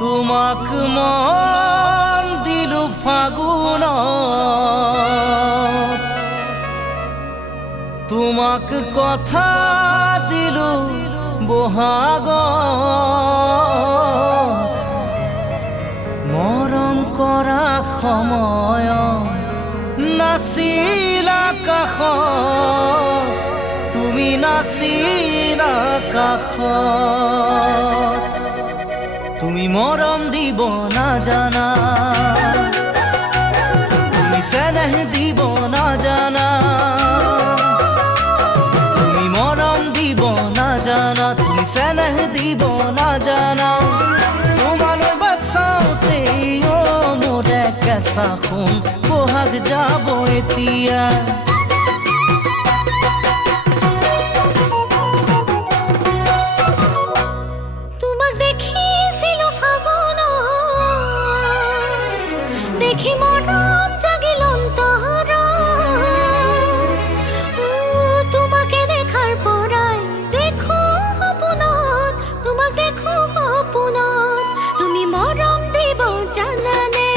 তোমাক মন দিলো ফাগুনত, তোমাক কথা দিলো বহাগত। মৰম কৰা সময়ত নাছিলা কাষত, তুমি নাছিলা কাষত। তুমি মৰম দিব নাজানা, তুমি চেনেহ দিব নাজানা, তুমি মৰম দিব নাজানা, তুমি চেনেহ দিব নাজানা। তোমালৈ বাচ্চাওতে মোৰে কেঁচা সোণ বহাগ যাব এতিয়া। দেখি মৰম জাগিল অন্তৰত, তোমাকে দেখাৰ পৰাই দেখো সপোনত, তোমাক দেখো সপোনত। তুমি মৰম দিব জানানে,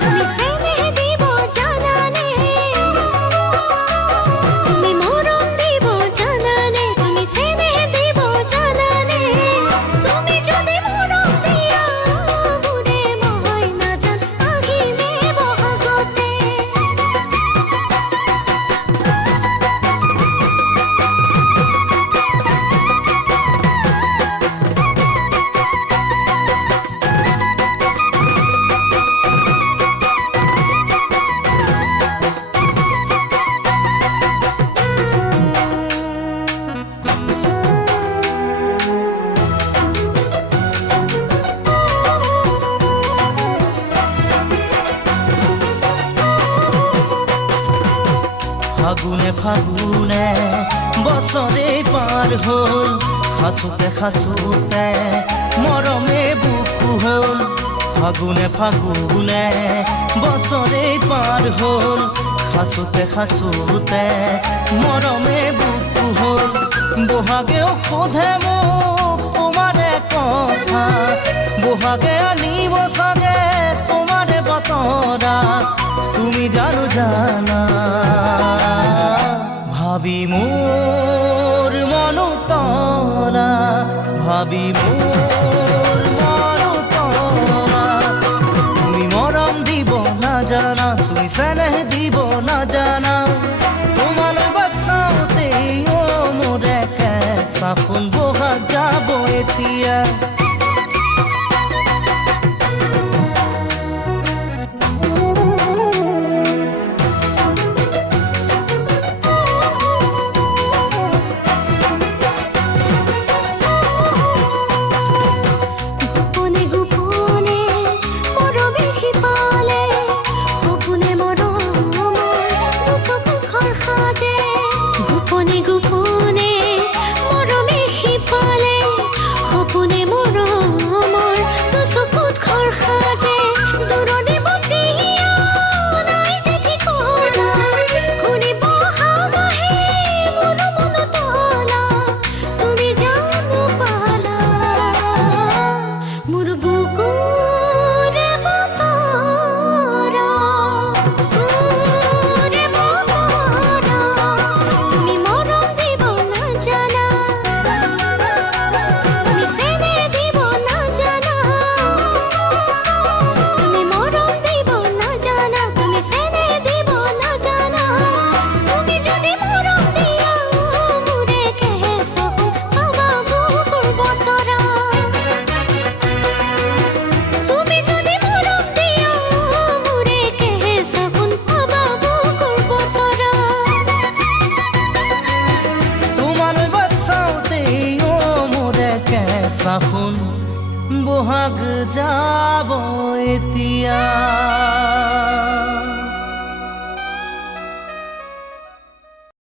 তুমি চেনেহ দিব জানানে, তুমি মৰম দিব জানানে, তুমি চেনেহ দিব জানানে। তুমি যদি মৰম দিয়া ফাগুনে ফাগুনে বছৰে পাৰ হ'ল, সাঁচোতে সাঁচোতে মৰমে বুকু হ'ল। ফাগুনে ফাগুনে বছৰে পাৰ হ'ল, সাঁচোতে সাঁচোতে মৰমে বুকু হ'ল। বহাগেও সোধে মোক তোমাৰে কথা, বহাগে আনিব চাগে তোমাৰে বতৰা। তুমি জানো জানা ভাবি মোৰ মনো তৰা, ভাবি মোৰ মনো তৰা। তুমি মৰম দিব নাজানা, তুমি চেনেহ দিব নাজানা। তোমালৈ বাচ্চাওতে মোৰে কেঁচা সোণ বহাগ যাব এতিয়া। কেঁচা সোণ বহাগ যাব এতিয়া।